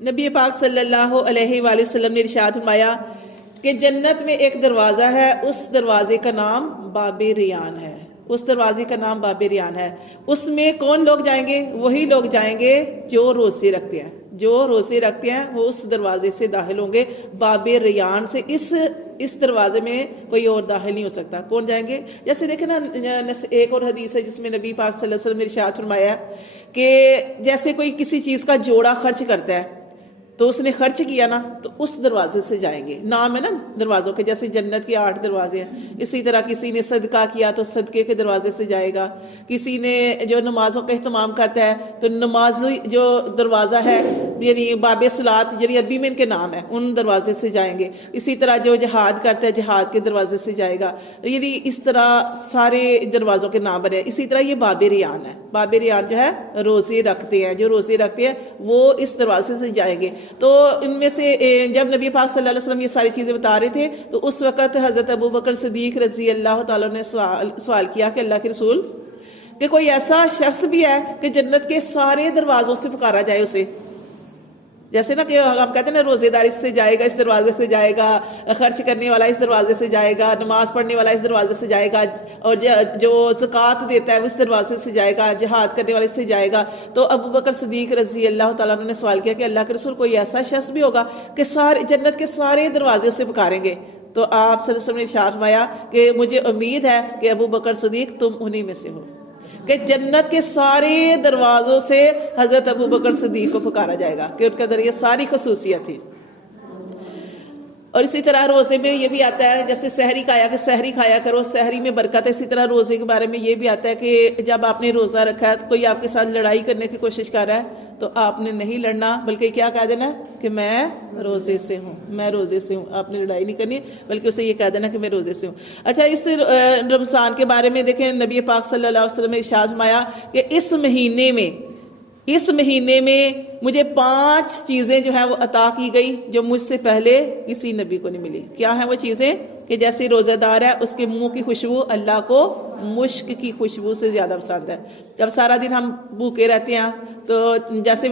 نبی پاک صلی اللہ علیہ وآلہ وسلم نے ارشاد فرمایا کہ جنت میں ایک دروازہ ہے، اس دروازے کا نام باب ریان ہے، اس دروازے کا نام باب ریان ہے۔ اس میں کون لوگ جائیں گے؟ وہی لوگ جائیں گے جو روزے رکھتے ہیں، جو روزے رکھتے ہیں وہ اس دروازے سے داخل ہوں گے، باب ریان سے۔ اس دروازے میں کوئی اور داخل نہیں ہو سکتا۔ کون جائیں گے؟ جیسے دیکھیں نا، ایک اور حدیث ہے جس میں نبی پاک صلی اللہ علیہ وسلم نے ارشاد فرمایا کہ جیسے کوئی کسی چیز کا جوڑا خرچ کرتا ہے تو اس نے خرچ کیا نا تو اس دروازے سے جائیں گے۔ نام ہے نا دروازوں کے، جیسے جنت کے 8 دروازے ہیں، اسی طرح کسی نے صدقہ کیا تو صدقے کے دروازے سے جائے گا، کسی نے جو نمازوں کا اہتمام کرتا ہے تو نمازی جو دروازہ ہے یعنی باب صلاۃ، یعنی عربی میں ان کے نام ہے، ان دروازے سے جائیں گے۔ اسی طرح جو جہاد کرتا ہے جہاد کے دروازے سے جائے گا، یعنی اس طرح سارے دروازوں کے نام بنے۔ اسی طرح یہ باب ریان ہے، باب ریان جو ہے روزے رکھتے ہیں، جو روزے رکھتے ہیں وہ اس دروازے سے جائیں گے۔ تو ان میں سے جب نبی پاک صلی اللہ علیہ وسلم یہ ساری چیزیں بتا رہے تھے تو اس وقت حضرت ابو بکر صدیق رضی اللہ تعالیٰ نے سوال کیا کہ اللہ کے رسول کہ کوئی ایسا شخص بھی ہے کہ جنت کے سارے دروازوں سے پکارا جائے اسے؟ جیسے نا کہ ہم کہتے ہیں نا روزے دار اس سے جائے گا، اس دروازے سے جائے گا، خرچ کرنے والا اس دروازے سے جائے گا، نماز پڑھنے والا اس دروازے سے جائے گا، اور جو زکوٰۃ دیتا ہے وہ اس دروازے سے جائے گا، جہاد کرنے والا اس سے جائے گا۔ تو ابو بکر صدیق رضی اللہ تعالیٰ عنہ نے سوال کیا کہ اللہ کے رسول کوئی ایسا شخص بھی ہوگا کہ جنت کے سارے دروازے اسے پکاریں گے؟ تو آپ صلی اللہ علیہ وسلم نے ارشاد فرمایا کہ مجھے امید ہے کہ ابو بکر صدیق تم انہی میں سے ہو، کہ جنت کے سارے دروازوں سے حضرت ابو بکر صدیق کو پکارا جائے گا، کہ ان کے اندر یہ ساری خصوصیت تھی۔ اور اسی طرح روزے میں یہ بھی آتا ہے، جیسے سحری کھایا کہ سحری کھایا کرو، سحری میں برکت ہے۔ اسی طرح روزے کے بارے میں یہ بھی آتا ہے کہ جب آپ نے روزہ رکھا ہے تو کوئی آپ کے ساتھ لڑائی کرنے کی کوشش کر رہا ہے تو آپ نے نہیں لڑنا، بلکہ کیا کہہ دینا کہ میں روزے سے ہوں، میں روزے سے ہوں۔ آپ نے لڑائی نہیں کرنی بلکہ اسے یہ کہہ دینا کہ میں روزے سے ہوں۔ اچھا، اس رمضان کے بارے میں دیکھیں، نبی پاک صلی اللہ علیہ وسلم نے ارشاد فرمایا کہ اس مہینے میں مجھے 5 چیزیں جو ہیں وہ عطا کی گئی جو مجھ سے پہلے کسی نبی کو نہیں ملی۔ کیا ہیں وہ چیزیں؟ کہ جیسے روزہ دار ہے اس کے منہ کی خوشبو اللہ کو مشک کی خوشبو سے زیادہ پسند ہے۔ جب سارا دن ہم بھوکے رہتے ہیں تو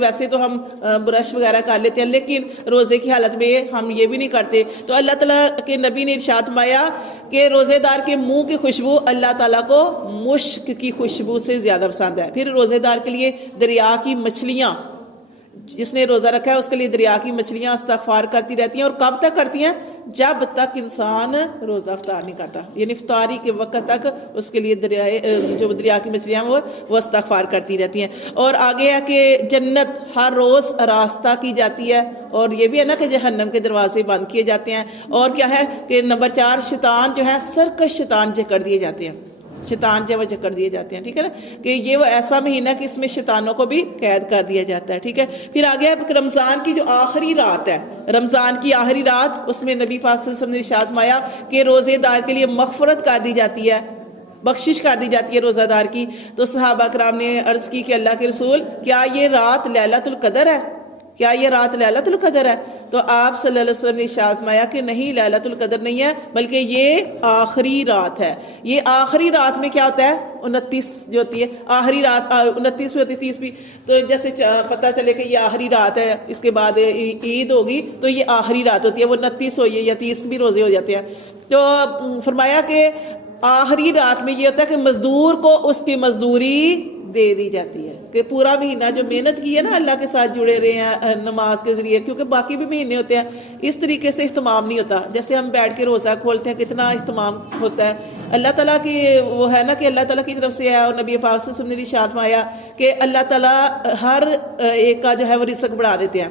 ویسے تو ہم برش وغیرہ کر لیتے ہیں، لیکن روزے کی حالت میں ہم یہ بھی نہیں کرتے۔ تو اللہ تعالیٰ کے نبی نے ارشاد فرمایا کہ روزے دار کے منہ کی خوشبو اللہ تعالیٰ کو مشک کی خوشبو سے زیادہ پسند ہے۔ پھر روزے دار کے لیے دریا کی مچھلیاں، جس نے روزہ رکھا ہے اس کے لیے دریا کی مچھلیاں استغفار کرتی رہتی ہیں، اور کب تک کرتی ہیں؟ جب تک انسان روزہ افطار نہیں کرتا، یعنی افطاری کے وقت تک اس کے لیے دریا کی مچھلیاں وہ استغفار کرتی رہتی ہیں۔ اور آگے ہے کہ جنت ہر روز آراستہ کی جاتی ہے، اور یہ بھی ہے نا کہ جہنم کے دروازے بند کیے جاتے ہیں۔ اور کیا ہے کہ نمبر 4 شیطان جو ہے سرکش شیطان جکڑ دیے جاتے ہیں، شیطان جو ہے وہ جکڑ دیے جاتے ہیں، ٹھیک ہے نا، کہ یہ وہ ایسا مہینہ ہے کہ اس میں شیطانوں کو بھی قید کر دیا جاتا ہے، ٹھیک ہے۔ پھر آگے ہے رمضان کی جو آخری رات ہے، رمضان کی آخری رات، اس میں نبی پاک صلی اللہ علیہ وسلم نے ارشاد فرمایا کہ روزے دار کے لیے مغفرت کر دی جاتی ہے، بخشش کر دی جاتی ہے روزہ دار کی۔ تو صحابہ کرام نے عرض کی کہ اللہ کے رسول کیا یہ رات لیلۃ القدر ہے؟ کیا یہ رات لیلۃ القدر ہے؟ تو آپ صلی اللہ علیہ وسلم نے ارشاد فرمایا کہ نہیں، لیلۃ القدر نہیں ہے، بلکہ یہ آخری رات ہے۔ یہ آخری رات میں کیا ہوتا ہے؟ 29 جو ہوتی ہے آخری رات، 29 بھی ہوتی ہے، 30 بھی۔ تو جیسے پتہ چلے کہ یہ آخری رات ہے، اس کے بعد عید ہوگی تو یہ آخری رات ہوتی ہے، وہ 29 ہوئی ہے یا 30 بھی روزے ہو جاتے ہیں۔ تو فرمایا کہ آخری رات میں یہ ہوتا ہے کہ مزدور کو اس کی مزدوری دے دی جاتی ہے، کہ پورا مہینہ جو محنت کی ہے نا، اللہ کے ساتھ جڑے رہے ہیں نماز کے ذریعے، کیونکہ باقی بھی مہینے ہوتے ہیں اس طریقے سے اہتمام نہیں ہوتا۔ جیسے ہم بیٹھ کے روزہ کھولتے ہیں کتنا اہتمام ہوتا ہے، اللہ تعالیٰ کی وہ ہے نا کہ اللہ تعالیٰ کی طرف سے ہے، اور نبی پاک صلی اللہ علیہ وسلم نے ارشاد فرمایا کہ اللہ تعالیٰ ہر ایک کا جو ہے وہ رزق بڑھا دیتے ہیں۔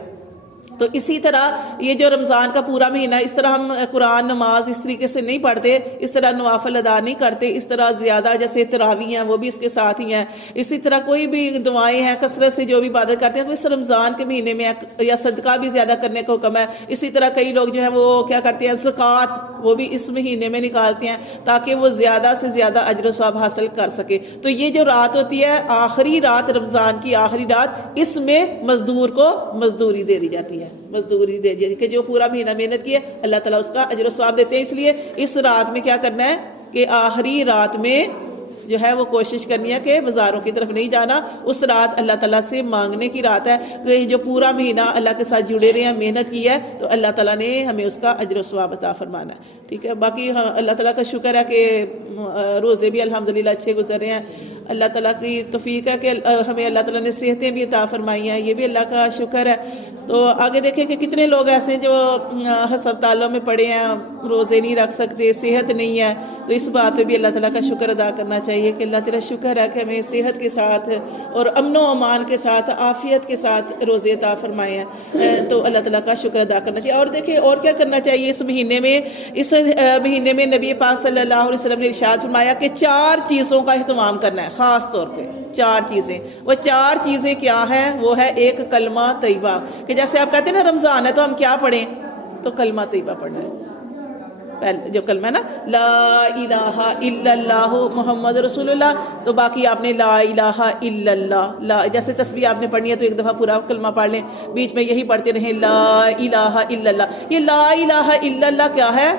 تو اسی طرح یہ جو رمضان کا پورا مہینہ، اس طرح ہم قرآن نماز اس طریقے سے نہیں پڑھتے، اس طرح نوافل ادا نہیں کرتے، اس طرح زیادہ جیسے تراویح ہیں وہ بھی اس کے ساتھ ہی ہیں، اسی طرح کوئی بھی دعائیں ہیں کثرت سے جو بھی عبادت کرتے ہیں تو اس رمضان کے مہینے میں، یا صدقہ بھی زیادہ کرنے کا حکم ہے۔ اسی طرح کئی لوگ جو ہیں وہ کیا کرتے ہیں، زکوٰۃ وہ بھی اس مہینے میں نکالتے ہیں تاکہ وہ زیادہ سے زیادہ اجر و ثواب حاصل کر سکے۔ تو یہ جو رات ہوتی ہے آخری رات، رمضان کی آخری رات، اس میں مزدور کو مزدوری دے دی جاتی ہے، مزدوری دے دی کہ جو پورا مہینہ محنت کی ہے اللہ تعالیٰ اس کا اجر و ثواب دیتے ہیں۔ اس لیے اس رات میں کیا کرنا ہے کہ آخری رات میں جو ہے وہ کوشش کرنی ہے کہ بازاروں کی طرف نہیں جانا. اس رات اللہ تعالیٰ سے مانگنے کی رات ہے کہ جو پورا مہینہ اللہ کے ساتھ جڑے رہے ہیں, محنت کی ہے, تو اللہ تعالیٰ نے ہمیں اس کا اجر و ثواب عطا فرمانا ہے. ٹھیک ہے, باقی اللہ تعالیٰ کا شکر ہے کہ روزے بھی الحمدللہ اچھے گزر رہے ہیں. اللہ تعالیٰ کی توفیق ہے کہ ہمیں اللہ تعالیٰ نے صحتیں بھی عطا فرمائی ہیں, یہ بھی اللہ کا شکر ہے. تو آگے دیکھیں کہ کتنے لوگ ایسے ہیں جو ہسپتالوں میں پڑے ہیں, روزے نہیں رکھ سکتے, صحت نہیں ہے. تو اس بات پہ بھی اللہ تعالیٰ کا شکر ادا کرنا چاہیے کہ اللہ تعالیٰ شکر ہے کہ ہمیں صحت کے ساتھ اور امن و امان کے ساتھ, عافیت کے ساتھ روزے عطا فرمائے ہیں. تو اللہ تعالیٰ کا شکر ادا کرنا چاہیے. اور دیکھیں اور کیا کرنا چاہیے اس مہینے میں نبی پاک صلی اللہ علیہ وسلم نے ارشاد فرمایا کہ 4 چیزوں کا اہتمام کرنا ہے, خاص طور پہ 4 چیزیں. وہ 4 چیزیں کیا ہیں؟ وہ ہے ایک کلمہ طیبہ, کہ جیسے آپ کہتے ہیں نا رمضان ہے تو ہم کیا پڑھیں, تو کلمہ طیبہ پڑھنا ہے. پہلے جو کلمہ ہے نا لا الہ الا اللہ محمد رسول اللہ, تو باقی آپ نے لا الہ الا اللہ, جیسے تسبیح آپ نے پڑھنی ہے تو ایک دفعہ پورا کلمہ پڑھ لیں, بیچ میں یہی پڑھتے رہیں لا الہ الا اللہ. یہ لا الہ الا اللہ کیا ہے؟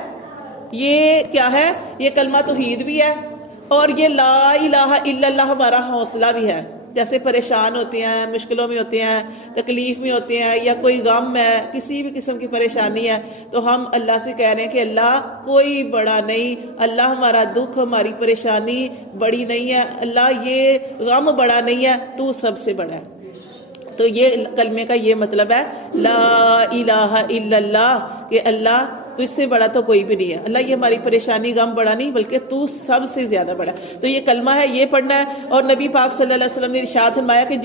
یہ کیا ہے؟ یہ کلمہ توحید بھی ہے, اور یہ لا الہ الا اللہ ہمارا حوصلہ بھی ہے. جیسے پریشان ہوتے ہیں, مشکلوں میں ہوتے ہیں, تکلیف میں ہوتے ہیں, یا کوئی غم ہے, کسی بھی قسم کی پریشانی ہے, تو ہم اللہ سے کہہ رہے ہیں کہ اللہ کوئی بڑا نہیں, اللہ ہمارا دکھ, ہماری پریشانی بڑی نہیں ہے, اللہ یہ غم بڑا نہیں ہے, تو سب سے بڑا ہے. تو یہ کلمے کا یہ مطلب ہے لا الہ الا اللہ, کہ اللہ تو اس سے بڑا تو کوئی بھی نہیں ہے. اللہ یہ ہماری پریشانی غم بڑا نہیں, بلکہ تو سب سے زیادہ بڑا. تو یہ کلمہ ہے, یہ پڑھنا ہے. اور نبی پاک صلی اللہ علیہ وسلم نے ارشاد فرمایا کہ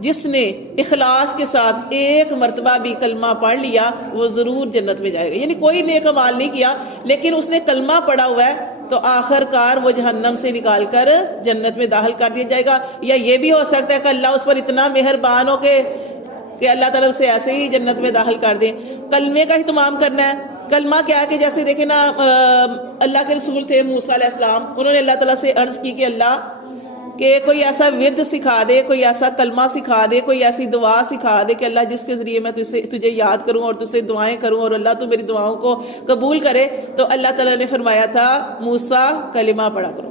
جس نے اخلاص کے ساتھ ایک مرتبہ بھی کلمہ پڑھ لیا وہ ضرور جنت میں جائے گا. یعنی کوئی نیک عمل نہیں کیا لیکن اس نے کلمہ پڑھا ہوا ہے, تو آخر کار وہ جہنم سے نکال کر جنت میں داخل کر دیا جائے گا. یا یہ بھی ہو سکتا ہے کہ اللہ اس پر اتنا مہربان ہو کہ اللہ تعالیٰ اسے ایسے ہی جنت میں داخل کر دیں. کلمے کا اہتمام کرنا ہے. کلمہ کیا ہے کہ جیسے دیکھیں نا اللہ کے رسول تھے موسیٰ علیہ السلام, انہوں نے اللہ تعالیٰ سے عرض کی کہ اللہ کہ کوئی ایسا ورد سکھا دے, کوئی ایسا کلمہ سکھا دے, کوئی ایسی دعا سکھا دے کہ اللہ جس کے ذریعے میں تجھے یاد کروں اور تجھ سے دعائیں کروں, اور اللہ تو میری دعاؤں کو قبول کرے. تو اللہ تعالیٰ نے فرمایا تھا موسیٰ کلمہ پڑھا کرو.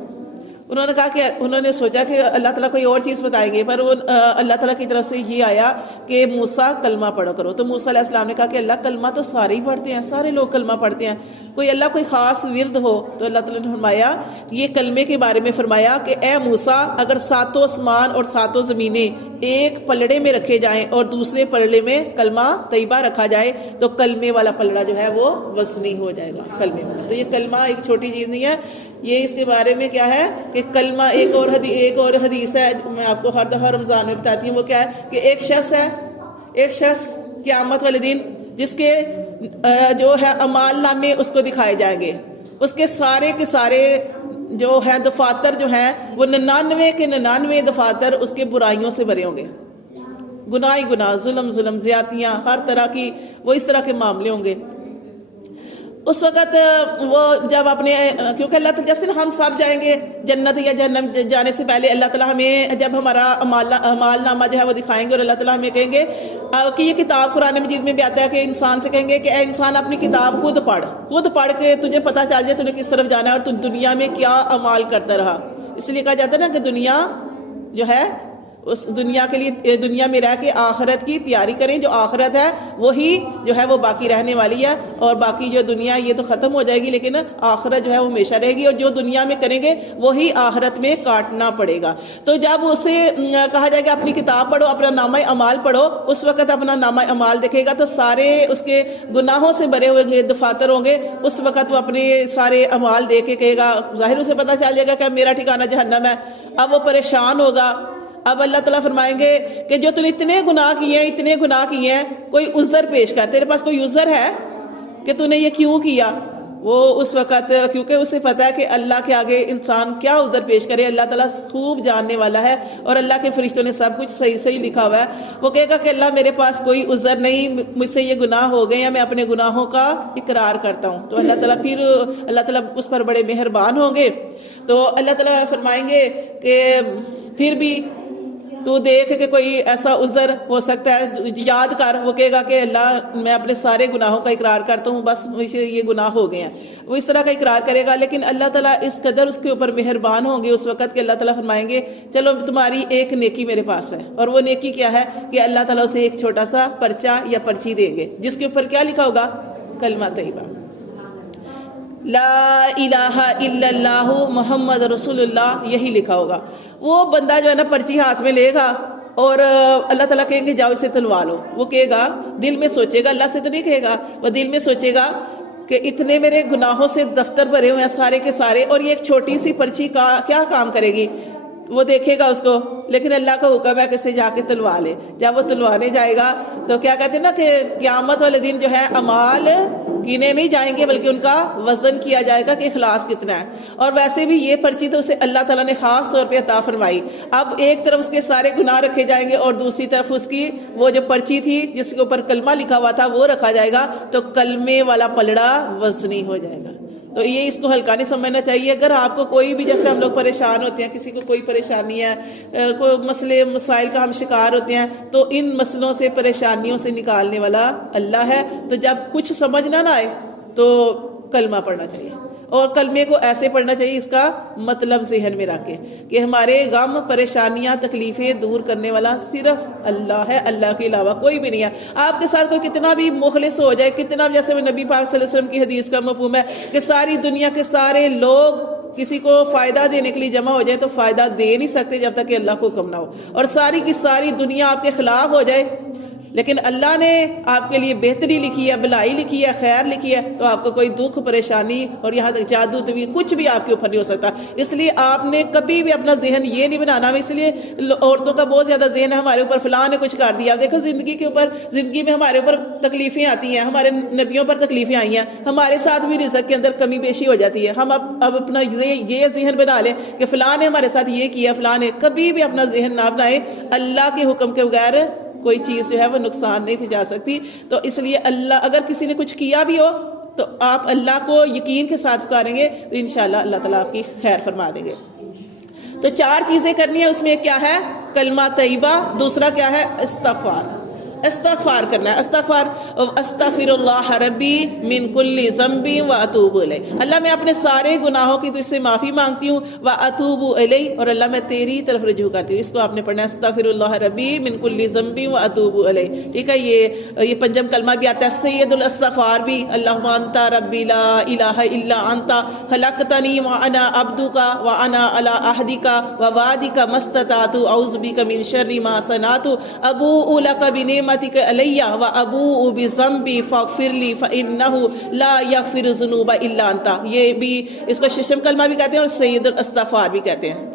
انہوں نے کہا کہ انہوں نے سوچا کہ اللہ تعالیٰ کوئی اور چیز بتائیں گے, پر وہ اللہ تعالیٰ کی طرف سے یہ آیا کہ موسیٰ کلمہ پڑھا کرو. تو موسیٰ علیہ السلام نے کہا کہ اللہ کلمہ تو سارے ہی پڑھتے ہیں, سارے لوگ کلمہ پڑھتے ہیں, کوئی خاص ورد ہو. تو اللہ تعالیٰ نے فرمایا یہ کلمے کے بارے میں فرمایا کہ اے موسیٰ اگر 7 آسمان اور 7 زمینیں ایک پلڑے میں رکھے جائیں اور دوسرے پلڑے میں کلمہ طیبہ رکھا جائے تو کلمے والا پلڑا جو ہے وہ وزنی ہو جائے گا کلمے والا. تو یہ کلمہ ایک چھوٹی چیز نہیں ہے, یہ اس کے بارے میں کیا ہے کہ کلمہ ایک اور حدیث ہے, میں آپ کو ہر دفعہ رمضان میں بتاتی ہوں. وہ کیا ہے کہ ایک شخص قیامت والے دن جس کے جو ہے اعمال نامے اس کو دکھائے جائیں گے, اس کے سارے جو ہے دفاتر جو ہیں وہ 99 کے 99 دفاتر اس کے برائیوں سے بھرے ہوں گے. گناہ, ظلم, زیادتیاں, ہر طرح کی وہ اس طرح کے معاملے ہوں گے. اس وقت وہ جب اپنے, کیونکہ اللہ تعالیٰ جیسے ہم سب جائیں گے جنت یا جہنم جانے سے پہلے اللہ تعالیٰ ہمیں جب ہمارا اعمال نامہ جو ہے وہ دکھائیں گے, اور اللہ تعالیٰ ہمیں کہیں گے کہ یہ کتاب قرآن مجید میں بھی آتا ہے کہ انسان سے کہیں گے کہ اے انسان اپنی کتاب خود پڑھ کے تجھے پتہ چل جائے تجھے کس طرف جانا ہے اور تم دنیا میں کیا اعمال کرتا رہا. اس لیے کہا جاتا ہے نا کہ دنیا جو ہے اس دنیا کے لیے دنیا میں رہ کے آخرت کی تیاری کریں. جو آخرت ہے وہی جو ہے وہ باقی رہنے والی ہے, اور باقی جو دنیا یہ تو ختم ہو جائے گی, لیکن آخرت جو ہے وہ ہمیشہ رہے گی, اور جو دنیا میں کریں گے وہی آخرت میں کاٹنا پڑے گا. تو جب اسے کہا جائے گا اپنی کتاب پڑھو, اپنا نامہ اعمال پڑھو, اس وقت اپنا نامہ اعمال دیکھے گا تو سارے اس کے گناہوں سے بھرے ہوئے دفاتر ہوں گے. اس وقت وہ اپنے سارے اعمال دیکھ کے کہے گا, ظاہر اسے پتہ چل جائے گا کہ میرا ٹھکانہ جہنم ہے. اب وہ پریشان ہوگا. اب اللہ تعالیٰ فرمائیں گے کہ جو تم نے اتنے گناہ کیے ہیں کوئی عذر پیش کر, تیرے پاس کوئی عذر ہے کہ تو نے یہ کیوں کیا. وہ اس وقت کیونکہ اسے پتا ہے کہ اللہ کے آگے انسان کیا عذر پیش کرے, اللہ تعالیٰ خوب جاننے والا ہے, اور اللہ کے فرشتوں نے سب کچھ صحیح لکھا ہوا ہے. وہ کہے گا کہ اللہ میرے پاس کوئی عذر نہیں, مجھ سے یہ گناہ ہو گئے ہیں, میں اپنے گناہوں کا اقرار کرتا ہوں. تو اللہ تعالیٰ اس پر بڑے مہربان ہوں گے. تو اللہ تعالیٰ فرمائیں گے کہ پھر بھی تو دیکھ کہ کوئی ایسا عذر ہو سکتا ہے یاد کر، وہ کہے گا کہ اللہ میں اپنے سارے گناہوں کا اقرار کرتا ہوں، بس مجھے یہ گناہ ہو گئے ہیں، وہ اس طرح کا اقرار کرے گا. لیکن اللہ تعالیٰ اس قدر اس کے اوپر مہربان ہوں گے اس وقت کہ اللہ تعالیٰ فرمائیں گے چلو تمہاری ایک نیکی میرے پاس ہے. اور وہ نیکی کیا ہے کہ اللہ تعالیٰ اسے ایک چھوٹا سا پرچہ یا پرچی دیں گے جس کے اوپر کیا لکھا ہوگا؟ کلمہ طیبہ، لا الہ الا اللہ محمد رسول اللہ، یہی لکھا ہوگا. وہ بندہ جو ہے نا پرچی ہاتھ میں لے گا اور اللہ تعالیٰ کہیں گے جاؤ اسے تلوا لو. وہ کہے گا، دل میں سوچے گا، اللہ سے تو نہیں کہے گا، وہ دل میں سوچے گا کہ اتنے میرے گناہوں سے دفتر بھرے ہوئے ہیں سارے کے سارے، اور یہ ایک چھوٹی سی پرچی کا کیا کام کرے گی؟ وہ دیکھے گا اس کو، لیکن اللہ کا حکم ہے کہ اسے جا کے تلوا لے. جب وہ تلوانے جائے گا تو کیا کہتے ہیں نا کہ قیامت والے دن جو ہے اعمال گنے نہیں جائیں گے بلکہ ان کا وزن کیا جائے گا کہ اخلاص کتنا ہے. اور ویسے بھی یہ پرچی تو اسے اللہ تعالیٰ نے خاص طور پہ عطا فرمائی. اب ایک طرف اس کے سارے گناہ رکھے جائیں گے اور دوسری طرف اس کی وہ جو پرچی تھی جس کے اوپر کلمہ لکھا ہوا تھا وہ رکھا جائے گا، تو کلمے والا پلڑا وزنی ہو جائے گا. تو یہ اس کو ہلکا نہیں سمجھنا چاہیے. اگر آپ کو کوئی بھی، جیسے ہم لوگ پریشان ہوتے ہیں، کسی کو کوئی پریشانی ہے، کوئی مسئلے مسائل کا ہم شکار ہوتے ہیں، تو ان مسئلوں سے پریشانیوں سے نکالنے والا اللہ ہے. تو جب کچھ سمجھنا نہ آئے تو کلمہ پڑھنا چاہیے، اور کلمے کو ایسے پڑھنا چاہیے اس کا مطلب ذہن میں رکھ کے کہ ہمارے غم پریشانیاں تکلیفیں دور کرنے والا صرف اللہ ہے، اللہ کے علاوہ کوئی بھی نہیں ہے. آپ کے ساتھ کوئی کتنا بھی مخلص ہو جائے، کتنا بھی، جیسے نبی پاک صلی اللہ علیہ وسلم کی حدیث کا مفہوم ہے کہ ساری دنیا کے سارے لوگ کسی کو فائدہ دینے کے لیے جمع ہو جائے تو فائدہ دے نہیں سکتے جب تک کہ اللہ کو حکم نہ ہو. اور ساری کی ساری دنیا آپ کے خلاف ہو جائے لیکن اللہ نے آپ کے لیے بہتری لکھی ہے، بھلائی لکھی ہے، خیر لکھی ہے، تو آپ کو کوئی دکھ پریشانی اور یہاں تک جادو بھی کچھ بھی آپ کے اوپر نہیں ہو سکتا. اس لیے آپ نے کبھی بھی اپنا ذہن یہ نہیں بنانا. اس لیے عورتوں کا بہت زیادہ ذہن ہے ہمارے اوپر فلاں نے کچھ کر دیا. دیکھو زندگی کے اوپر، زندگی میں ہمارے اوپر تکلیفیں آتی ہیں، ہمارے نبیوں پر تکلیفیں آئی ہیں، ہمارے ساتھ بھی رزق کے اندر کمی بیشی ہو جاتی ہے. ہم اب اپنا یہ ذہن بنا لیں کہ فلاں نے ہمارے ساتھ یہ کیا، فلاں نے. کبھی بھی اپنا ذہن نہ بنائیں. اللہ کے حکم کے بغیر کوئی چیز جو ہے وہ نقصان نہیں پہنچا سکتی. تو اس لیے اللہ، اگر کسی نے کچھ کیا بھی ہو تو آپ اللہ کو یقین کے ساتھ پکاریں گے تو انشاءاللہ اللہ تعالیٰ آپ کی خیر فرما دیں گے. تو 4 چیزیں کرنی ہیں. اس میں کیا ہے؟ کلمہ طیبہ. دوسرا کیا ہے؟ استغفار. استغفار کرنا ہے. استغفر اللہ ربی من کل ذنب و اتوب الیہ. اللہ میں اپنے سارے گناہوں کی تو اس سے معافی مانگتی ہوں. و اتوب الیہ، اور اللہ میں تیری طرف رجوع کرتی ہوں. اس کو آپ نے پڑھنا ہے، استغفر اللہ ربی من کل ذنب و اتوب الیہ. ٹھیک ہے. یہ پنجم کلمہ بھی آتا ہے. سید الاستغفار بھی، اللہم انت ربی لا الہ الا انت خلقتنی وانا عبدک وانا علی عہدک ووعدک ما استطعت اعوذ بک من شر ما صنعت ابوء لک بنعمتک علی وابوء بذنبی فاغفر لی فانہ لا یغفر الذنوب الا انت. یہ بھی اس کو ششم کلمہ بھی کہتے ہیں اور سید الاستغفار بھی کہتے ہیں.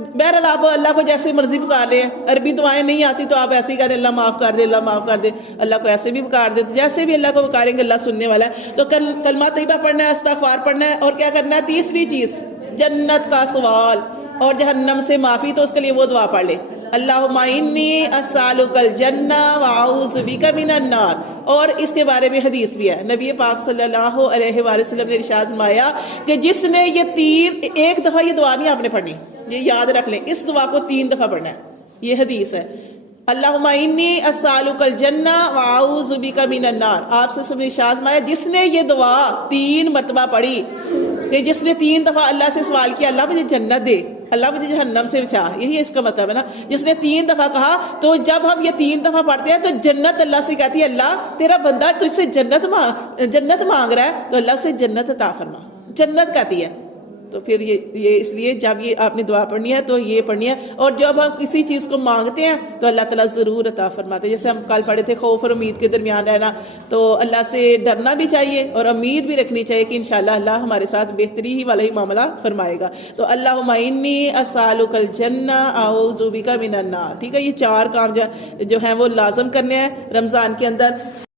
بہرحال آپ اللہ کو جیسے مرضی پکار لیں. عربی دعائیں نہیں آتی تو آپ ایسے ہی کہہ دیں اللہ معاف کر دے، اللہ معاف کر دے. اللہ کو ایسے بھی پکار دے، جیسے بھی اللہ کو پکاریں گے اللہ سننے والا ہے. تو کلمہ طیبہ پڑھنا ہے، استغفار پڑھنا ہے، اور کیا کرنا ہے؟ تیسری چیز جنت کا سوال اور جہنم سے معافی. تو اس کے لیے وہ دعا پڑھ لے، اللہم انی اسالک الجنہ واعوذ بک من النار. اور اس کے بارے میں حدیث بھی ہے. نبی پاک صلی اللہ علیہ وآلہ وسلم نے ارشاد فرمایا کہ جس نے یہ ایک دفعہ یہ دعا نہیں آپ نے پڑھنی، یہ یاد رکھ لیں، اس دعا کو 3 دفعہ پڑھنا ہے. یہ حدیث ہے، اللہم انی اسالک الجنہ واعوذ بک من النار. آپ سے سب نے ارشاد فرمایا جس نے یہ دعا 3 مرتبہ پڑھی، کہ جس نے 3 دفعہ اللہ سے سوال کیا اللہ مجھے جنت دے، اللہ مجھے جہنم سے بچا. یہی اس کا مطلب ہے نا. جس نے 3 دفعہ کہا، تو جب ہم یہ 3 دفعہ پڑھتے ہیں تو جنت اللہ سے کہتی ہے اللہ تیرا بندہ تجھ سے جنت مانگ رہا ہے تو اللہ سے جنت عطا فرما. جنت کہتی ہے. تو پھر یہ اس لیے جب یہ آپ نے دعا پڑھنی ہے تو یہ پڑھنی ہے. اور جب ہم کسی چیز کو مانگتے ہیں تو اللہ تعالیٰ ضرور عطا فرماتے ہیں. جیسے ہم کل پڑھے تھے خوف اور امید کے درمیان رہنا، تو اللہ سے ڈرنا بھی چاہیے اور امید بھی رکھنی چاہیے کہ انشاءاللہ اللہ ہمارے ساتھ بہتری ہی والا ہی معاملہ فرمائے گا. تو اللہم انی اسالک الجنہ اعوذ بک من النار. ٹھیک ہے. یہ 4 کام جو ہیں وہ لازم کرنے ہیں رمضان کے اندر.